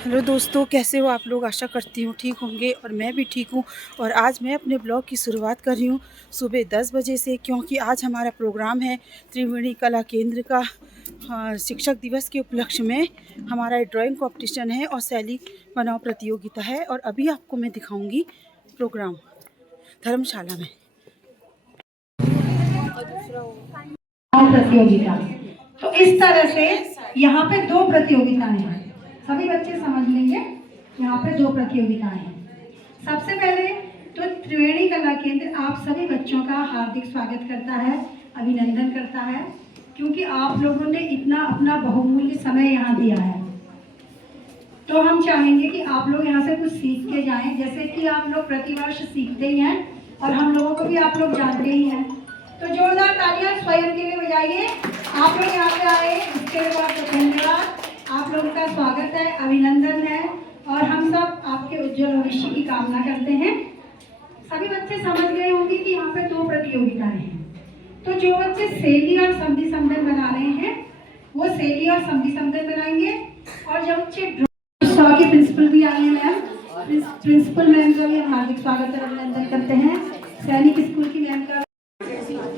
Hello दोस्तों, कैसे हो आप लोग। आशा करती हूँ ठीक होंगे और मैं भी ठीक हूँ। और आज मैं अपने ब्लॉग की शुरुआत कर रही हूँ सुबह 10 बजे से, क्योंकि आज हमारा प्रोग्राम है त्रिवेणी कला केंद्र का। हाँ, शिक्षक दिवस के उपलक्ष्य में हमारा ड्राइंग कंपटीशन है और शैली बनाओ प्रतियोगिता है। और अभी आपको मैं दिखाऊंगी प्रोग्राम धर्मशाला में। प्रतियोगिता। तो इस तरह से यहाँ पे दो प्रतियोगिताएं हैं, सभी बच्चे समझ लेंगे। यहाँ पे दो प्रतियोगिताएं हैं। सबसे पहले तो त्रिवेणी कला केंद्र आप सभी बच्चों का हार्दिक स्वागत करता है, अभिनंदन करता है, क्योंकि आप लोगों ने इतना अपना बहुमूल्य समय यहाँ दिया है। तो हम चाहेंगे कि आप लोग यहाँ से कुछ सीख के जाएं, जैसे कि आप लोग प्रतिवर्ष सीखते ही हैं और हम लोगों को भी आप लोग जानते ही हैं। तो जोरदार तालियां स्वयं के लिए बजाइए। आप लोग यहाँ पे आए इसके लिए बहुत धन्यवाद। आप लोगों का स्वागत है, अभिनंदन है और हम सब आपके उज्जवल भविष्य की कामना करते हैं। सभी बच्चे समझ गए होंगे कि यहाँ पे दो प्रतियोगिताएं हैं। तो जो बच्चे शैली और संधि समदन बना रहे हैं वो शैली और संधि समदन बनाएंगे, और जो बच्चे की प्रिंसिपल भी आई है मैम, प्रिंसिपल मैम का भी हम हार्दिक स्वागत और अभिनंदन करते हैं। सैनिक स्कूल की मैम का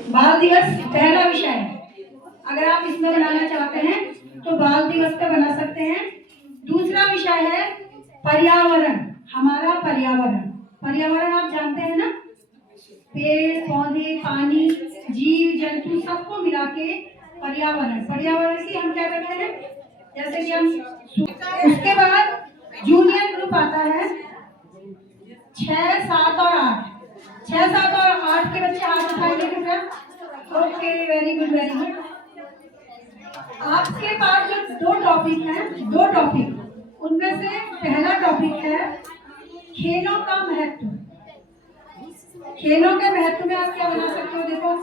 बाल दिवस पहला विषय है। अगर आप इसमें बनाना चाहते हैं तो बाल दिवस का बना सकते हैं। दूसरा विषय है पर्यावरण। हमारा पर्यावरण, पर्यावरण आप जानते हैं ना, पेड़ पौधे, पानी, जीव जंतु सबको मिला के पर्यावरण। पर्यावरण की हम क्या करते हैं, जैसे कि हम उसके बाद जूनियर ग्रुप आता है 6, 7 और 8। 6, 7 और 8 के बच्चे हाथ उठाएंगे कृपया। Okay, very good very good. आपके पास जो दो टॉपिक हैं, दो टॉपिक, उनमें से पहला टॉपिक है खेलों का महत्व। खेलों के महत्व में आप क्या बना सकते हो, देखो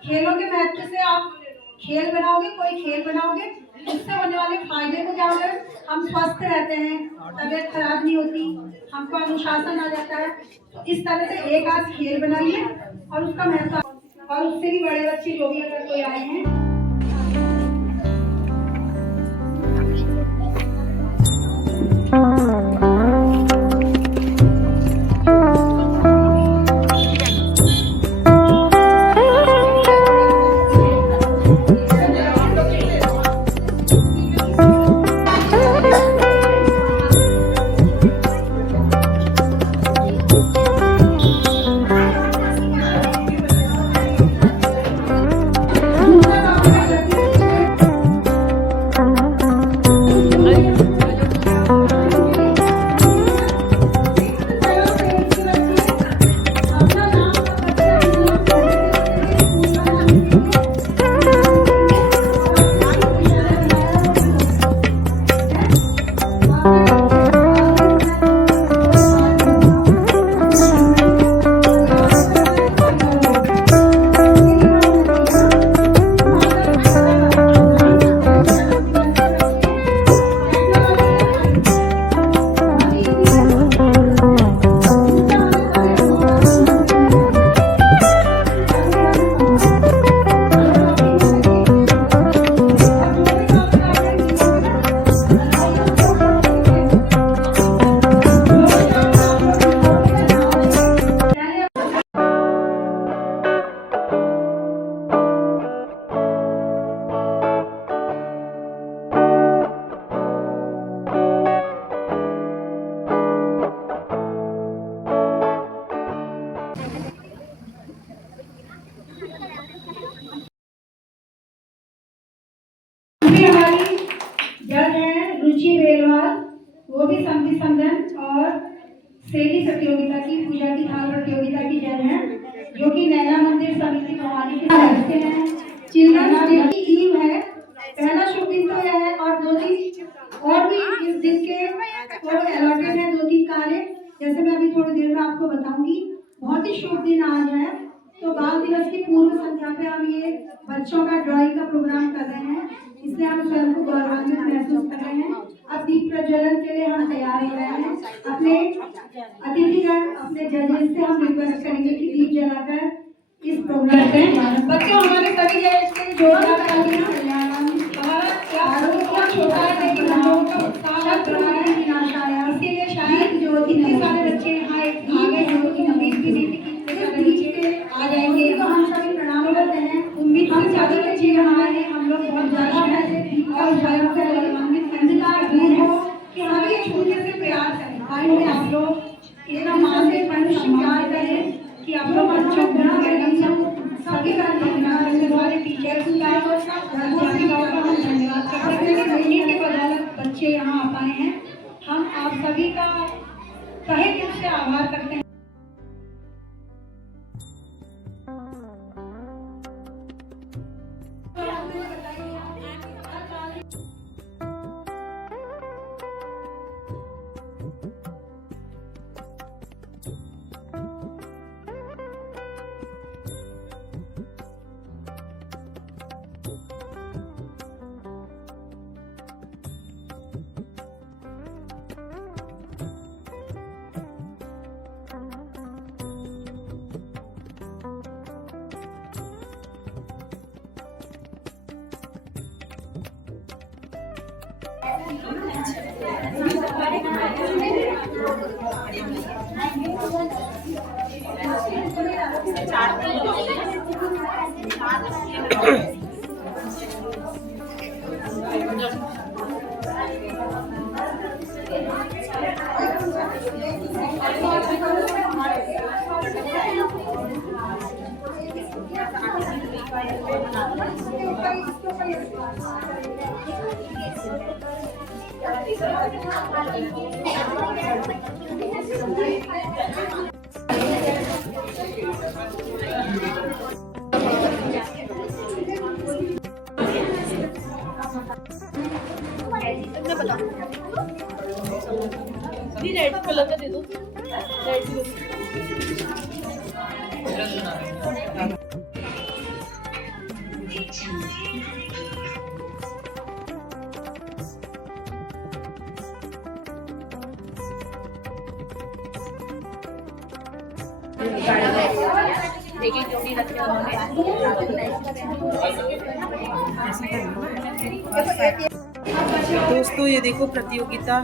खेलों के महत्व से आप खेल बनाओगे, कोई खेल बनाओगे, उससे होने वाले फायदे को जानकर हम स्वस्थ रहते हैं, तबीयत खराब नहीं होती, हमको अनुशासन आ जाता है। तो इस तरह से एक आध खेल बनाइए और उसका महत्व, और उससे भी बड़े बच्चे जो भी अगर कोई आए हैं। हमारी जज है रुचि बेलवाल, वो भी संधि समदन और शैली प्रतियोगिता की, पूजा की थाल प्रतियोगिता की जज है, जो कि नैना मंदिर समिति भवानी के सदस्य हैं। चिल्ड्रंस डे की ईव है, पहला शुभ दिन तो यह है, और 2-3 और भी इस दिन के अलॉटेड है, 2-3 कार्य, जैसे मैं अभी थोड़ी देर में आपको बताऊंगी। बहुत ही शुभ दिन आज है। तो बाल दिवस की पूर्व संध्या पे हम ये बच्चों का ड्राइंग का प्रोग्राम कर रहे हैं, इसलिए हम स्वयं को गौरवान्वित महसूस कर रहे हैं। अब दीप प्रज्वलन के लिए हम तैयार हो रहे हैं। अपने अतिथिगण, अपने जजेस से हम रिक्वेस्ट करेंगे कि दीप जलाकर इस प्रोग्राम में बच्चों हमारे सभी जजेस के जोरदार तालियां। हमारा क्या छोटा है, लेकिन हम लोगों का उत्साह कि आप लोग बच्चों को मैडम सब सभी का धन्यवाद, हमारे टीचर्स का और अध्यापिकाओं का हम धन्यवाद करते हैं कि इन्हीं के बदौलत बच्चे यहाँ आ पाए हैं। हम आप सभी का तहे दिल से आभार करते हैं। रेड कलर का दे दो। एक जोड़ी रखे दोस्तों ये देखो प्रतियोगिता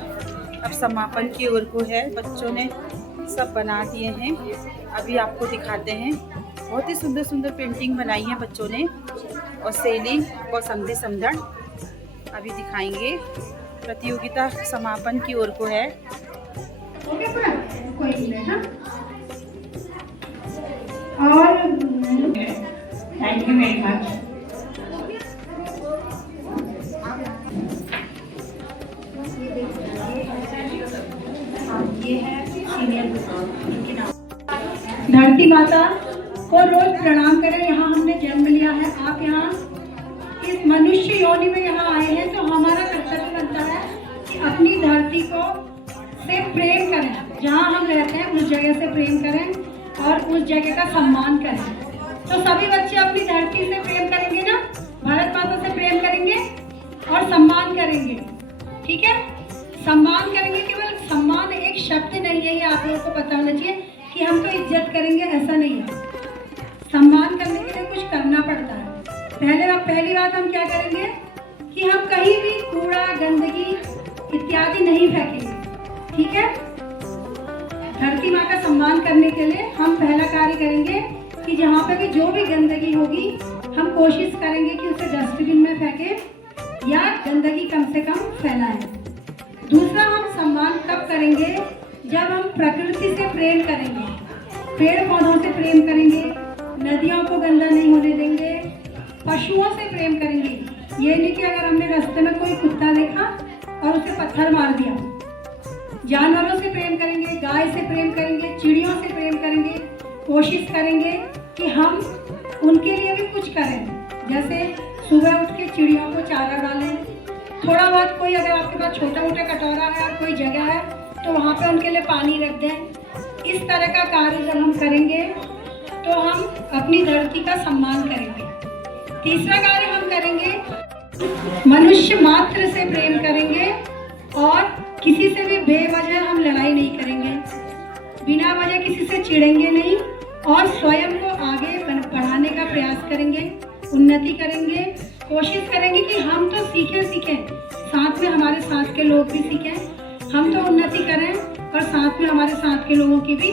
अब समापन की ओर को है। बच्चों ने सब बना दिए हैं, अभी आपको दिखाते हैं। बहुत ही सुंदर सुंदर पेंटिंग बनाई है बच्चों ने, और सेलिंग और समझे समझण अभी दिखाएंगे। प्रतियोगिता समापन की ओर को है। और थैंक यू वेरी मच। ये है सीनियर धरती माता को रोज प्रणाम करें। यहाँ हमने जन्म लिया है, आप यहाँ इस मनुष्य योनि में यहाँ आए हैं, तो हमारा कर्तव्य बनता है कि अपनी धरती को से प्रेम करें। जहाँ हम रहते हैं उस जगह से प्रेम करें और उस जगह का सम्मान करें। तो सभी बच्चे अपनी धरती से प्रेम करेंगे ना, भारत माता से प्रेम करेंगे और सम्मान करेंगे। ठीक है, सम्मान करेंगे। केवल सम्मान एक शब्द नहीं है, ये आप लोगों को पता होना चाहिए कि हम तो इज्जत करेंगे, ऐसा नहीं है। सम्मान करने के लिए कुछ करना पड़ता है। पहली बात हम क्या करेंगे कि हम कहीं भी कूड़ा गंदगी इत्यादि नहीं फेंकेंगे। ठीक है, धरती माँ का सम्मान करने के लिए हम पहला कार्य करेंगे कि जहाँ पे भी जो भी गंदगी होगी हम कोशिश करेंगे कि उसे डस्टबिन में फेंके या गंदगी कम से कम फैलाएं। दूसरा, हम सम्मान तब करेंगे जब हम प्रकृति से प्रेम करेंगे, पेड़ पौधों से प्रेम करेंगे, नदियों को गंदा नहीं होने देंगे, पशुओं से प्रेम करेंगे। ये नहीं कि अगर हमने रास्ते में कोई कुत्ता देखा और उसे पत्थर मार दिया। जानवरों से प्रेम करेंगे, गाय से प्रेम करेंगे, चिड़ियों से प्रेम करेंगे। कोशिश करेंगे कि हम उनके लिए भी कुछ करें, जैसे सुबह उठ के चिड़ियों को चारा डालें। थोड़ा बहुत कोई अगर आपके पास छोटा मोटा कटोरा है और कोई जगह है तो वहाँ पे उनके लिए पानी रख दें। इस तरह का कार्य जब हम करेंगे तो हम अपनी धरती का सम्मान करेंगे। तीसरा कार्य हम करेंगे, मनुष्य मात्र से प्रेम करेंगे और किसी से भी बेवजह हम लड़ाई नहीं करेंगे, बिना वजह किसी से चिढ़ेंगे नहीं और स्वयं को आगे बढ़ाने का प्रयास करेंगे, उन्नति करेंगे। कोशिश करेंगे कि हम तो सीखें, साथ में हमारे साथ के लोग भी सीखें। हम तो उन्नति करें और साथ में हमारे साथ के लोगों की भी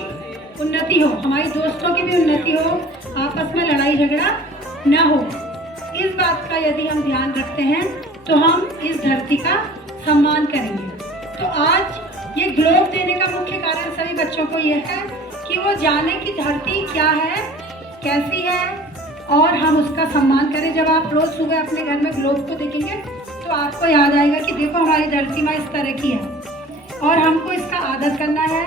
उन्नति हो, हमारी दोस्तों की भी उन्नति हो, आपस में लड़ाई झगड़ा न हो। इस बात का यदि हम ध्यान रखते हैं तो हम इस धरती का सम्मान करेंगे। तो आज ये ग्लोब देने का मुख्य कारण सभी बच्चों को यह है कि वो जाने कि धरती क्या है, कैसी है, और हम उसका सम्मान करें। जब आप रोज़ सुबह अपने घर में ग्लोब को देखेंगे तो आपको याद आएगा कि देखो हमारी धरती माँ इस तरह की है और हमको इसका आदर करना है।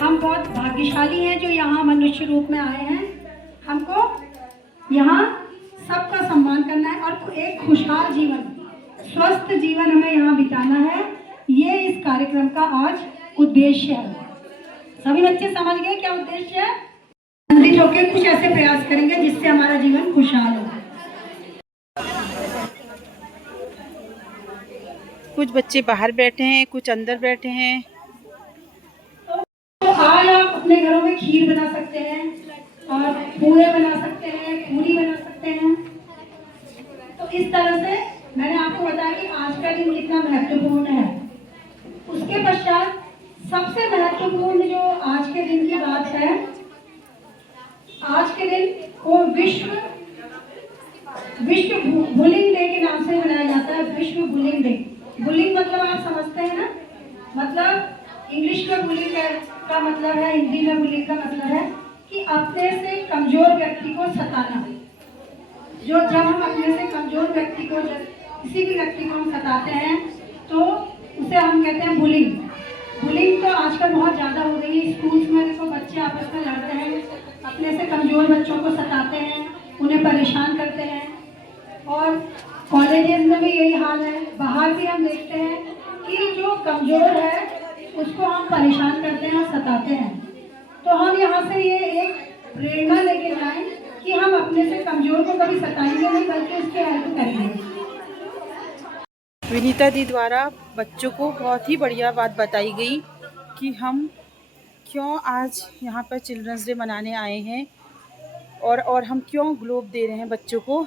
हम बहुत भाग्यशाली हैं जो यहाँ मनुष्य रूप में आए हैं। हमको यहाँ सबका सम्मान करना है और एक खुशहाल जीवन, स्वस्थ जीवन हमें यहाँ बिताना है। ये इस कार्यक्रम का आज उद्देश्य है। सभी बच्चे समझ गए क्या उद्देश्य है? आनंदित होकर कुछ ऐसे प्रयास करेंगे जिससे हमारा जीवन खुशहाल हो। कुछ बच्चे बाहर बैठे हैं, कुछ अंदर बैठे हैं। तो आज आप अपने घरों में खीर बना सकते हैं और पूरे बना सकते हैं, पूरी बना सकते हैं। तो इस तरह से मैंने आपको बताया कि आज का दिन कितना महत्वपूर्ण है। उसके पश्चात सबसे महत्वपूर्ण जो आज के दिन की बात है, आज के दिन को विश्व बुलिंग डे के नाम से मनाया जाता है। विश्व बुलिंग डे। बुलिंग मतलब आप समझते हैं ना, मतलब इंग्लिश में बुलिंग का मतलब है, हिंदी में बुलिंग का मतलब है कि अपने से कमजोर व्यक्ति को सताना। जो जब हम अपने से कमजोर व्यक्ति को, किसी भी व्यक्ति को हम सताते हैं तो उसे हम कहते हैं बुलिंग। बुलिंग तो आजकल बहुत ज़्यादा हो गई है। स्कूल्स में देखो बच्चे आपस में लड़ते हैं, अपने से कमजोर बच्चों को सताते हैं, उन्हें परेशान करते हैं। और कॉलेजेस में भी यही हाल है। बाहर भी हम देखते हैं कि जो कमजोर है उसको हम परेशान करते हैं, सताते हैं। तो हम यहाँ से ये एक प्रेरणा लेके जाएं कि हम अपने से कमजोर को कभी सताएंगे नहीं, बल्कि उसकी हेल्प करेंगे। विनीता दी द्वारा बच्चों को बहुत ही बढ़िया बात बताई गई कि हम क्यों आज यहाँ पर चिल्ड्रंस डे मनाने आए हैं और हम क्यों ग्लोब दे रहे हैं बच्चों को।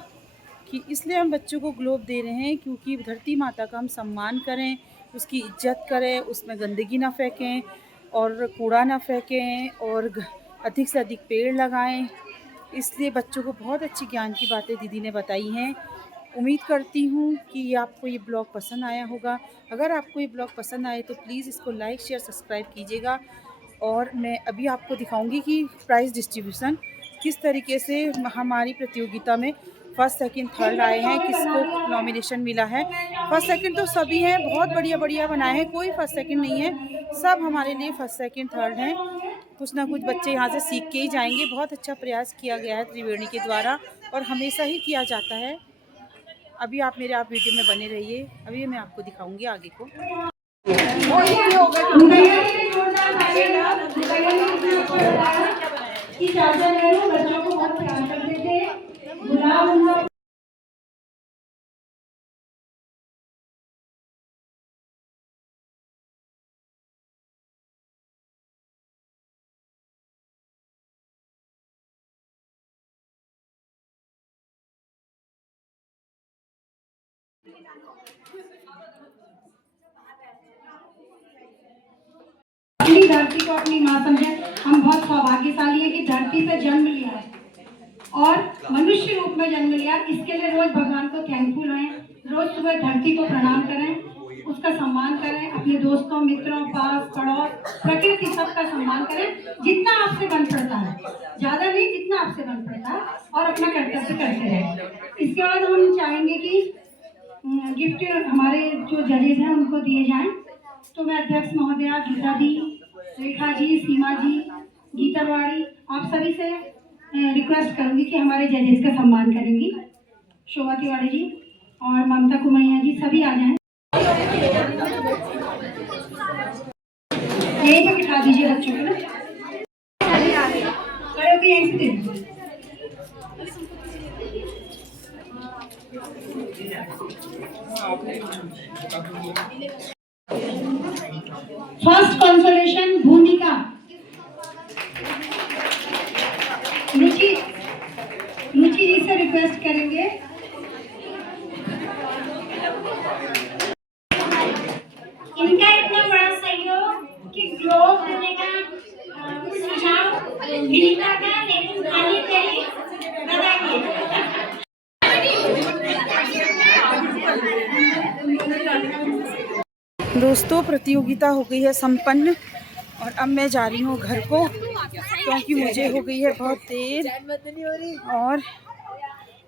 कि इसलिए हम बच्चों को ग्लोब दे रहे हैं क्योंकि धरती माता का हम सम्मान करें, उसकी इज्जत करें, उसमें गंदगी ना फेंकें और कूड़ा ना फेंकें और अधिक से अधिक पेड़ लगाएं। इसलिए बच्चों को बहुत अच्छी ज्ञान की बातें दीदी ने बताई हैं। उम्मीद करती हूँ कि आपको ये ब्लॉग पसंद आया होगा। अगर आपको ये ब्लॉग पसंद आए तो प्लीज़ इसको लाइक शेयर सब्सक्राइब कीजिएगा। और मैं अभी आपको दिखाऊंगी कि प्राइज़ डिस्ट्रीब्यूशन किस तरीके से हमारी प्रतियोगिता में फर्स्ट सेकंड थर्ड आए हैं, किसको नॉमिनेशन मिला है। फर्स्ट सेकंड तो सभी हैं, बहुत बढ़िया बढ़िया बनाए हैं, कोई फर्स्ट सेकंड नहीं है, सब हमारे लिए फर्स्ट सेकंड थर्ड हैं। कुछ ना कुछ बच्चे यहाँ से सीख के ही जाएंगे। बहुत अच्छा प्रयास किया गया है त्रिवेणी के द्वारा और हमेशा ही किया जाता है। अभी आप वीडियो में बने रहिए, अभी मैं आपको दिखाऊंगी आगे को। बच्चों को बहुत प्यार करते थे, गुलाब अपनी धरती को अपनी माँ समझे। हम बहुत सौभाग्यशाली है कि धरती पे जन्म लिया है और मनुष्य रूप में जन्म लिया। इसके लिए रोज भगवान को थैंकफुल रहें, रोज सुबह धरती को प्रणाम करें, उसका सम्मान करें, अपने दोस्तों, मित्रों, पास पड़ोस, प्रकृति सबका सम्मान करें जितना आपसे बन पड़ता है, ज्यादा नहीं, जितना आपसे बन पड़ता है, और अपना कर्तव्य करते रहें। इसके बाद हम चाहेंगे कि गिफ्ट हमारे जो जजेज हैं उनको दिए जाएं। तो मैं अध्यक्ष महोदया, गीता दी, रेखा जी, सीमा जी, गीता वाड़ी, आप सभी से रिक्वेस्ट करूंगी कि हमारे जजेस का सम्मान करेंगी। शोभा तिवारी जी और ममता कुमैया जी सभी आ जाएं। यहीं पे बिठा दीजिए बच्चों को ना, खड़े भी यहीं पे। फर्स्ट कंसोलेशन भूमिका रुचि जी से रिक्वेस्ट करेंगे। इनका इतना बड़ा सहयोग कि ग्लोब देने का सुझाव विनीता का, लेकिन खाली नहीं बताइए। दोस्तों प्रतियोगिता हो गई है संपन्न और अब मैं जा रही हूँ घर को। क्योंकि मुझे हो गई है बहुत देर और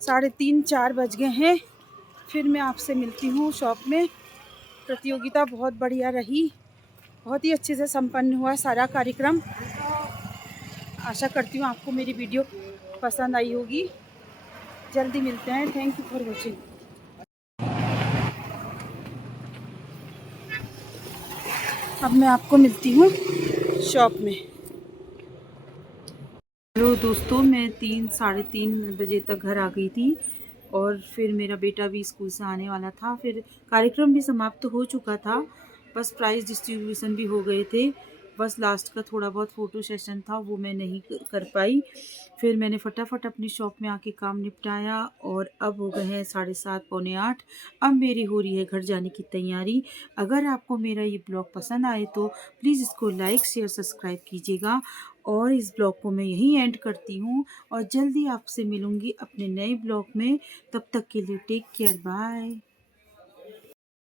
3:30-4 बज गए हैं। फिर मैं आपसे मिलती हूँ शॉप में। प्रतियोगिता बहुत बढ़िया रही, बहुत ही अच्छे से संपन्न हुआ सारा कार्यक्रम। आशा करती हूँ आपको मेरी वीडियो पसंद आई होगी। जल्दी मिलते हैं। Thank you for watching. अब मैं आपको मिलती हूँ शॉप में। हेलो दोस्तों, मैं 3-3:30 बजे तक घर आ गई थी और फिर मेरा बेटा भी स्कूल से आने वाला था। फिर कार्यक्रम भी समाप्त हो चुका था, बस प्राइज़ डिस्ट्रीब्यूशन भी हो गए थे। बस लास्ट का थोड़ा बहुत फ़ोटो सेशन था, वो मैं नहीं कर पाई। फिर मैंने फटाफट अपनी शॉप में आके काम निपटाया और अब हो गए हैं 7:30 पौने 8। अब मेरी हो रही है घर जाने की तैयारी। अगर आपको मेरा ये ब्लॉग पसंद आए तो प्लीज़ इसको लाइक शेयर सब्सक्राइब कीजिएगा और इस ब्लॉग को मैं यहीं एंड करती हूँ और जल्दी आपसे मिलूँगी अपने नए ब्लॉग में। तब तक के लिए टेक केयर, बाय।